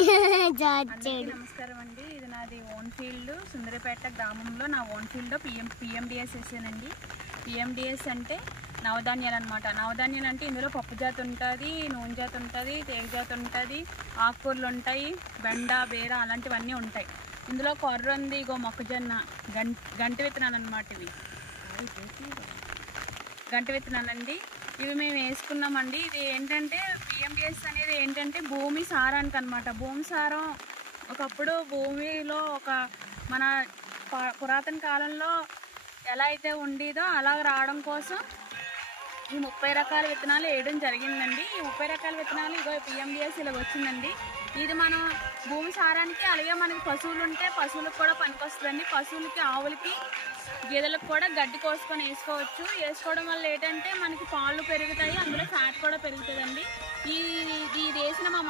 నమస్కారం అండి. ఇది నాది ఓన్ ఫీల్డ్ సుందరపేట గ్రామంలో నా ఓన్ ఫీల్డ్ పిఎండిఎస్ వేసానండి. పిఎండిఎస్ అంటే నవధాన్యాలు అనమాట. నవధాన్యాలు అంటే ఇందులో పప్పు జాతి ఉంటుంది, నూనె జాతి ఉంటుంది, తేగ జాతి ఉంటుంది, ఆకుకూరలు ఉంటాయి, బెండ బీర అలాంటివన్నీ ఉంటాయి. ఇందులో కొర్ర ఉంది, ఇగో మొక్కజొన్న గంటి విత్తనాలు అనమాట. ఇవి గంటి విత్తనాలండి. ఇవి మేము వేసుకున్నామండి. ఇది ఏంటంటే పిఎండిఎస్ అనేది ఏంటంటే భూమి సారానికి అనమాట. భూమి సారం ఒకప్పుడు భూమిలో మన పురాతన కాలంలో ఎలా అయితే ఉండేదో అలా రావడం కోసం ఈ 30 రకాల విత్తనాలు వేయడం జరిగిందండి. ఈ 30 రకాల విత్తనాలు ఇగో పిఎండిఎస్ ఇలా వచ్చిందండి. ఇది మనం భూమి సారానికి, అలాగే మనకి పశువులు ఉంటే పశువులకు కూడా పనికొస్తుందండి. పశువులకి, ఆవులకి, గేదెలకు కూడా గడ్డి కోసుకొని వేసుకోవచ్చు. వేసుకోవడం వల్ల ఏంటంటే మనకి పాలు పెరుగుతాయి, అందులో ఫ్యాట్ కూడా పెరుగుతుందండి. ఇది వేసిన మా